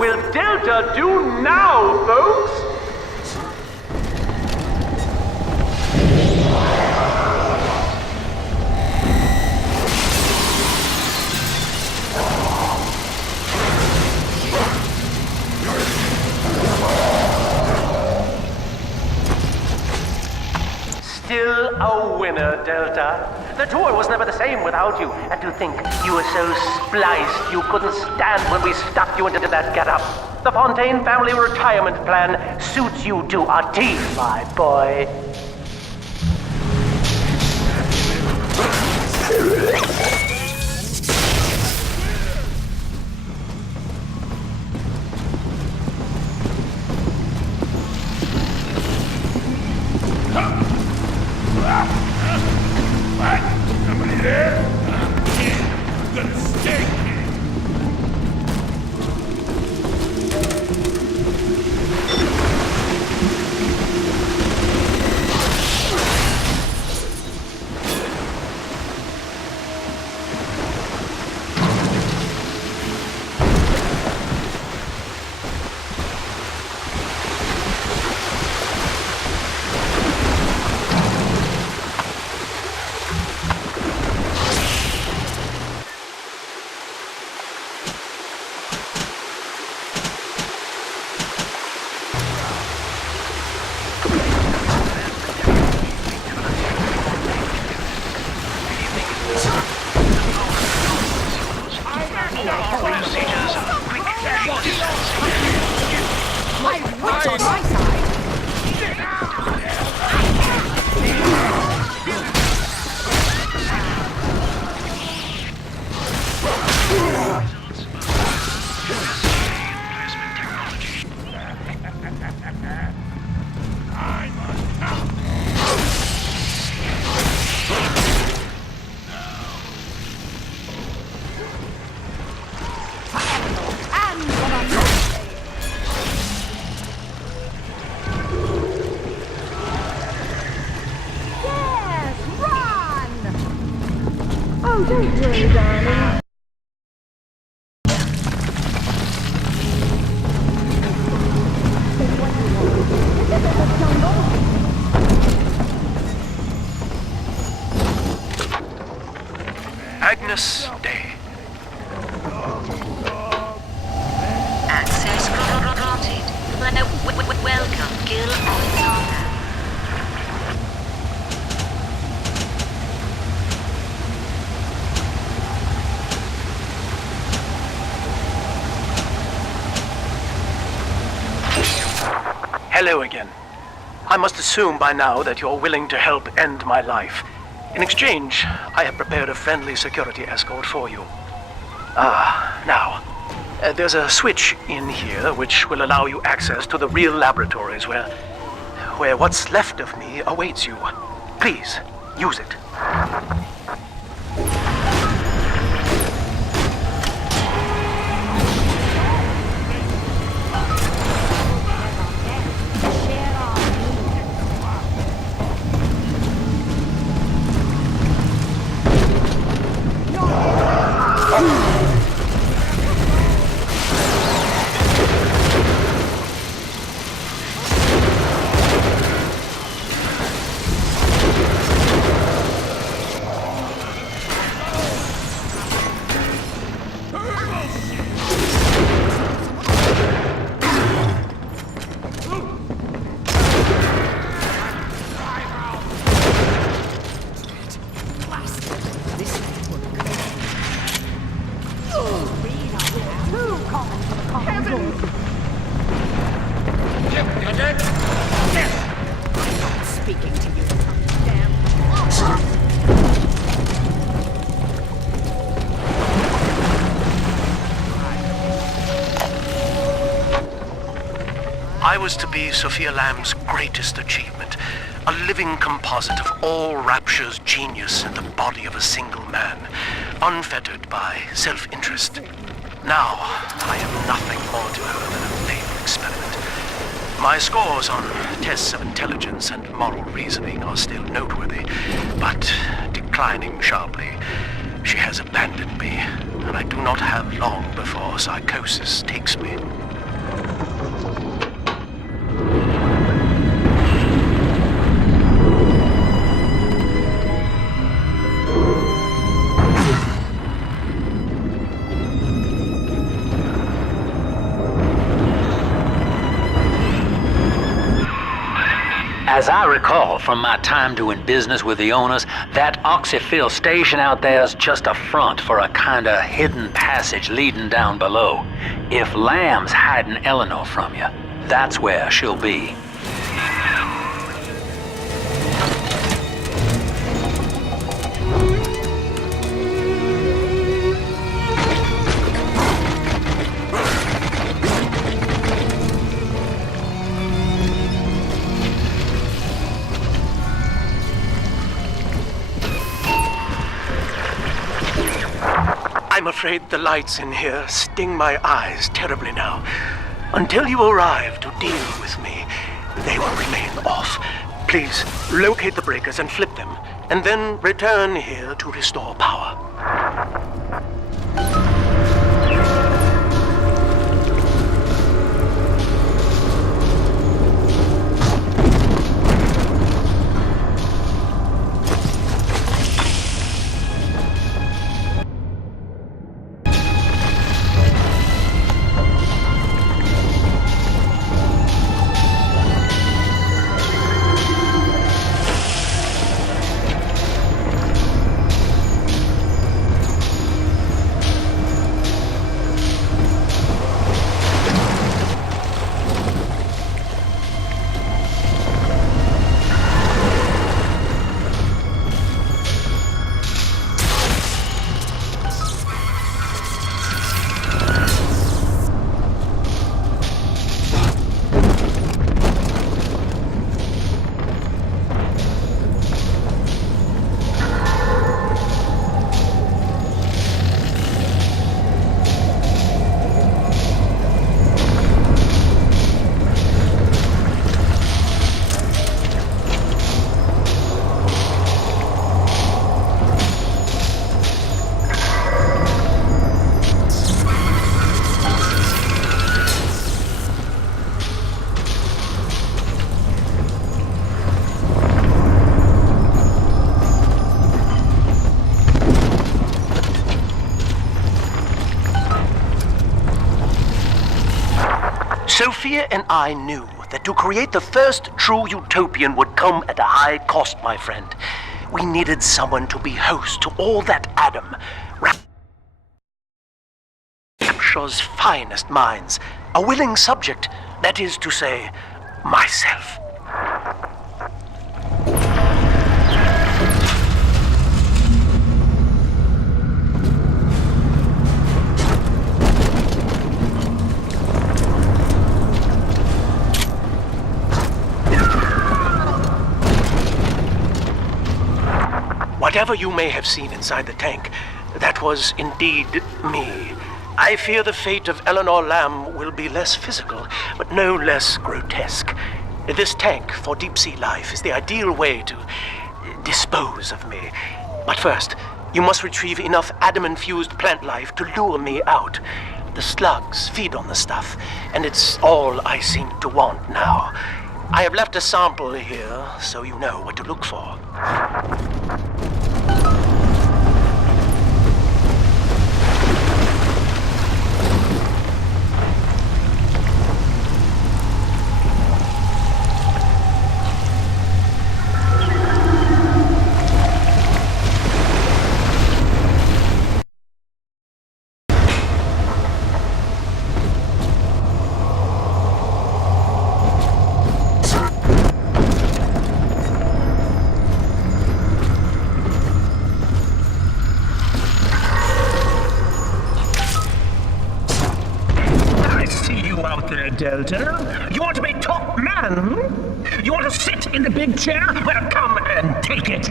will Delta do now, folks? Still a winner, Delta. The tour was never the same without you. And to think you were so spliced you couldn't stand when we stuck you into that getup. The Fontaine family retirement plan suits you to a T, my boy. Somebody there? I'm gonna stay here. Don't worry, darling. Agnes Day. Access granted. Welcome, Gil Alexander. Hello again. I must assume by now that you're willing to help end my life. In exchange, I have prepared a friendly security escort for you. Now, there's a switch in here which will allow you access to the real laboratories where what's left of me awaits you. Please, use it. I was to be Sophia Lamb's greatest achievement, a living composite of all Rapture's genius in the body of a single man, unfettered by self-interest. Now, I am nothing more to her than a failed experiment. My scores on tests of intelligence and moral reasoning are still noteworthy, but declining sharply. She has abandoned me, and I do not have long before psychosis takes me. As I recall from my time doing business with the owners, that oxyfill station out there's just a front for a kinda hidden passage leading down below. If Lamb's hiding Eleanor from you, that's where she'll be. I'm afraid the lights in here sting my eyes terribly now. Until you arrive to deal with me, they will remain off. Please, locate the breakers and flip them, and then return here to restore power. Sophia and I knew that to create the first true utopian would come at a high cost, my friend. We needed someone to be host to all that Adam, Rapture's finest minds, a willing subject, that is to say, myself. Whatever you may have seen inside the tank, that was indeed me. I fear the fate of Eleanor Lamb will be less physical, but no less grotesque. This tank for deep-sea life is the ideal way to dispose of me. But first, you must retrieve enough Adam-infused plant life to lure me out. The slugs feed on the stuff, and it's all I seem to want now. I have left a sample here, so you know what to look for. Delta? You want to be top man? Hmm? You want to sit in the big chair? Well, come and take it.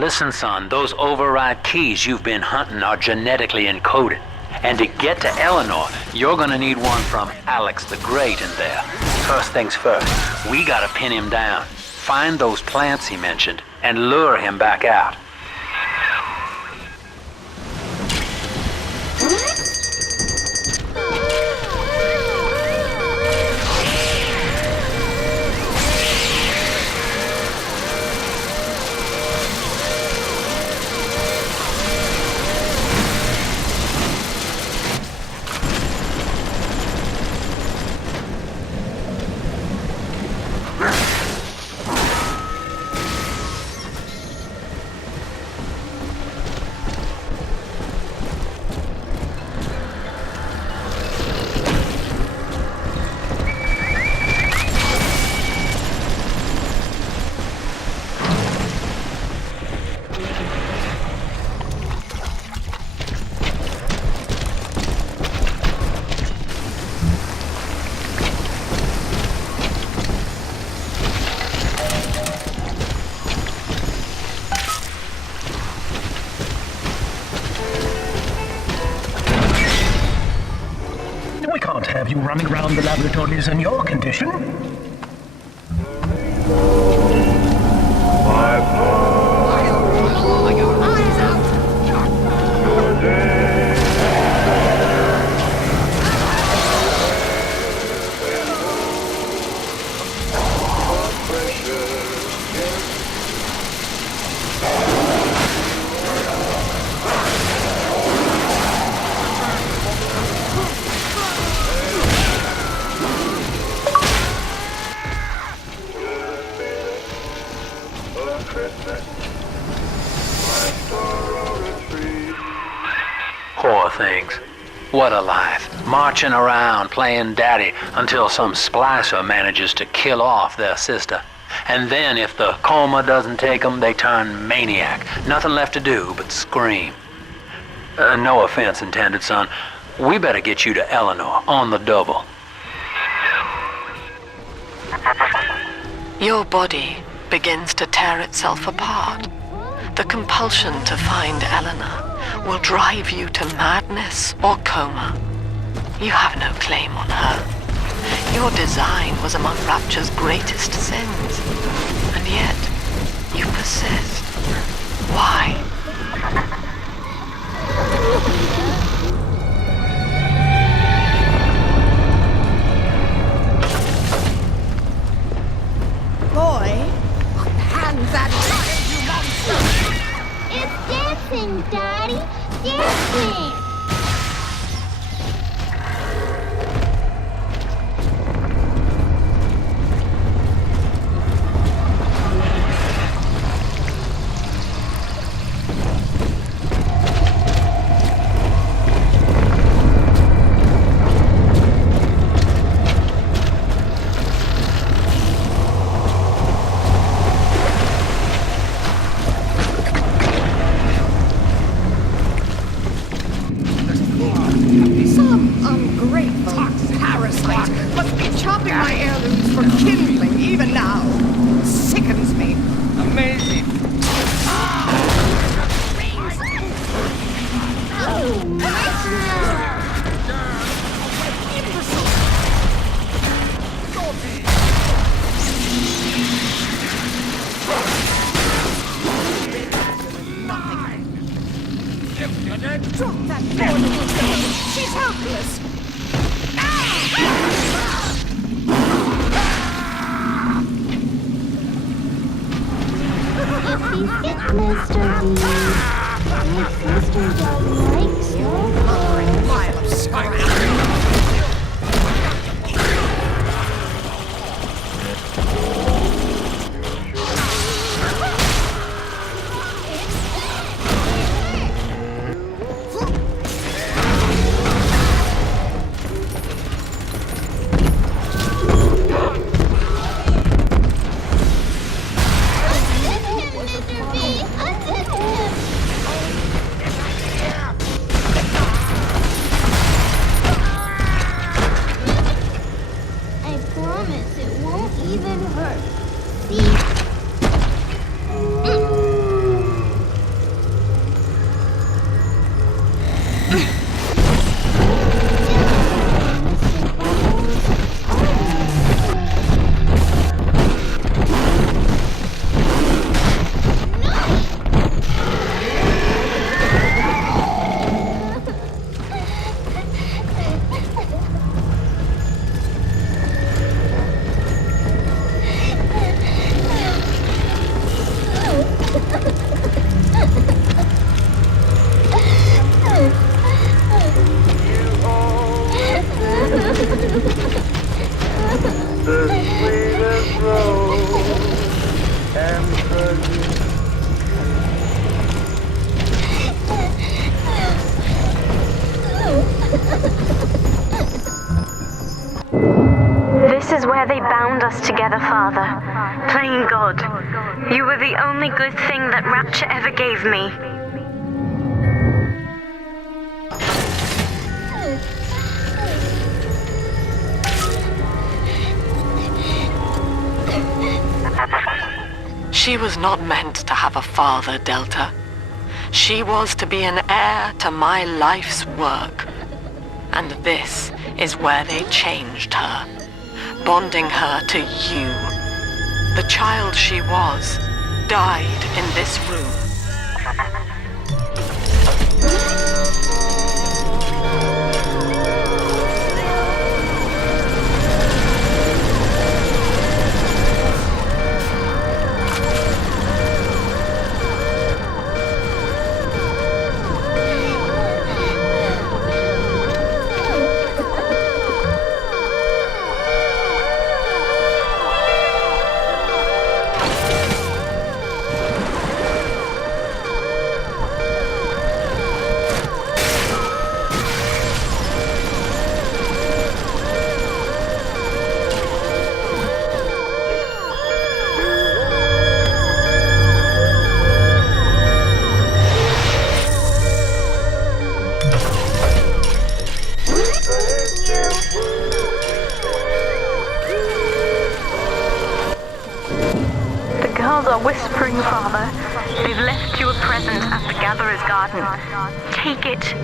listen, son, those override keys you've been hunting are genetically encoded. And to get to Eleanor, you're gonna need one from Alex the Great in there. First things first, we gotta pin him down. Find those plants he mentioned, and lure him back out. We can't have you running around the laboratories in your condition. Poor things. What a life. Marching around, playing daddy, until some splicer manages to kill off their sister. And then if the coma doesn't take them, they turn maniac. Nothing left to do but scream. No offense intended, son. We better get you to Eleanor, on the double. Your body begins to tear itself apart. The compulsion to find Eleanor will drive you to madness or coma. You have no claim on her. Your design was among Rapture's greatest sins, and yet you persist. Why? Boy, what hands that fire, you monster! It's dancing, Daddy! Dancing! chopping my heirlooms for kindling even now. Sickens me. Amazing. Drop that poor little girl. She's helpless. Mr. D. If Mr. Dog likes it. Mile of scrap. This is where they bound us together, Father. Playing God. You were the only good thing that Rapture ever gave me. She was not meant to have a father, Delta. She was to be an heir to my life's work. And this is where they changed her, bonding her to you. The child she was died in this room. Are whispering, Father. They've left you a present at the Gatherer's Garden. Take it.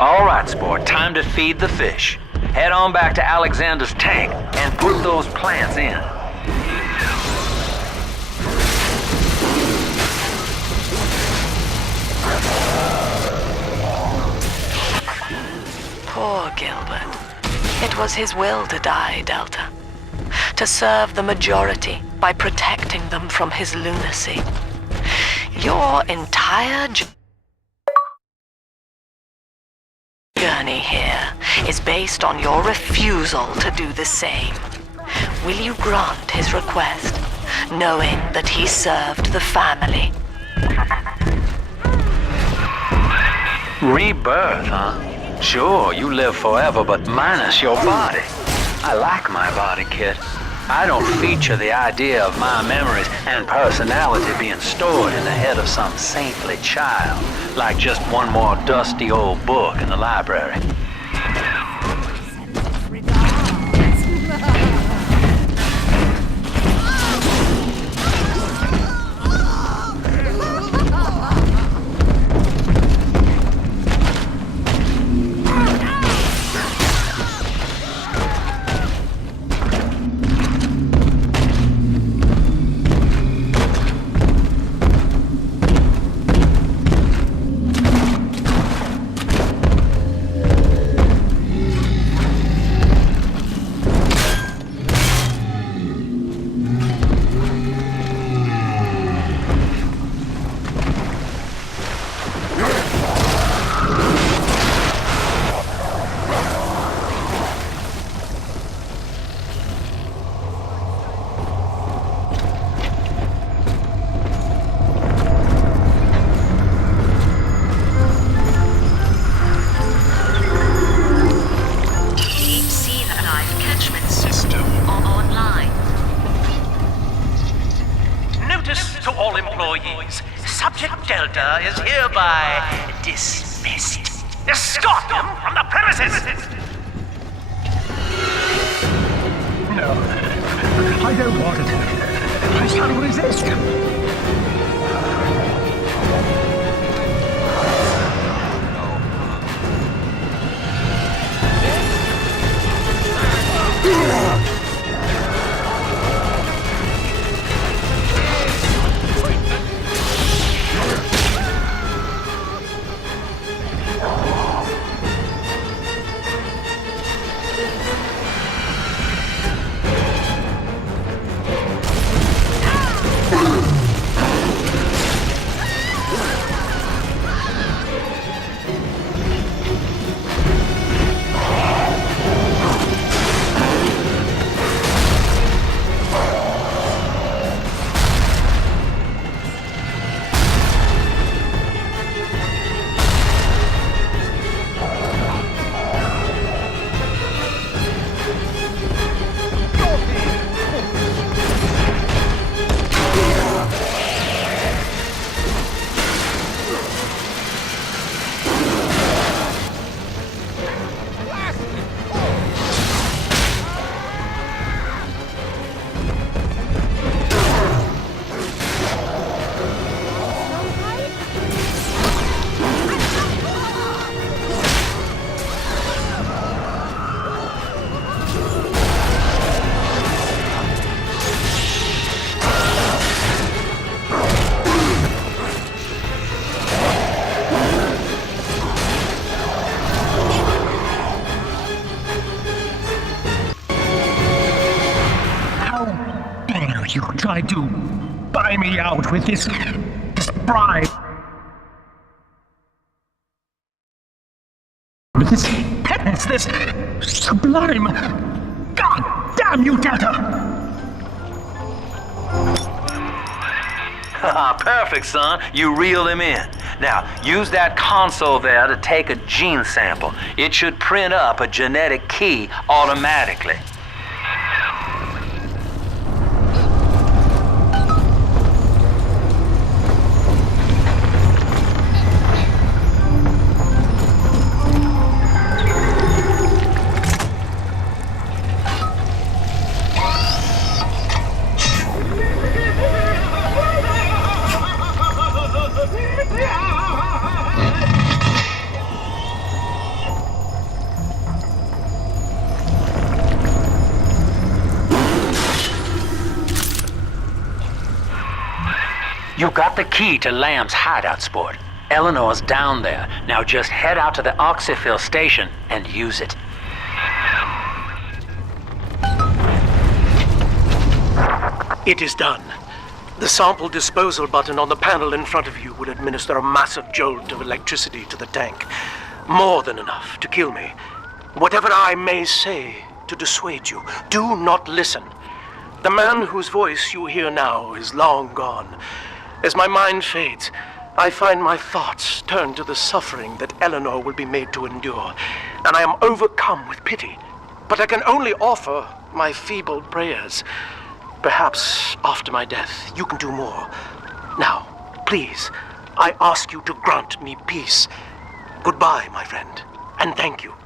All right, sport, time to feed the fish. Head on back to Alexander's tank and put those plants in. Poor Gilbert. It was his will to die, Delta. To serve the majority by protecting them from his lunacy. Your entire journey here is based on your refusal to do the same. Will you grant his request, knowing that he served the family? Rebirth, huh? Sure, you live forever, but minus your body. I like my body, kid. I don't feature the idea of my memories and personality being stored in the head of some saintly child, like just one more dusty old book in the library. Subject Delta is hereby dismissed. Escort him from the premises! No, I don't want it. I shall resist. You tried to buy me out with this bribe. With this penance, this sublime. God damn you, Delta! Perfect, son. You reeled him in. Now, use that console there to take a gene sample. It should print up a genetic key automatically. You got the key to Lamb's hideout, sport. Eleanor's down there. Now just head out to the oxyfill station and use it. It is done. The sample disposal button on the panel in front of you will administer a massive jolt of electricity to the tank. More than enough to kill me. Whatever I may say to dissuade you, do not listen. The man whose voice you hear now is long gone. As my mind fades, I find my thoughts turn to the suffering that Eleanor will be made to endure, and I am overcome with pity. But I can only offer my feeble prayers. Perhaps after my death, you can do more. Now, please, I ask you to grant me peace. Goodbye, my friend, and thank you.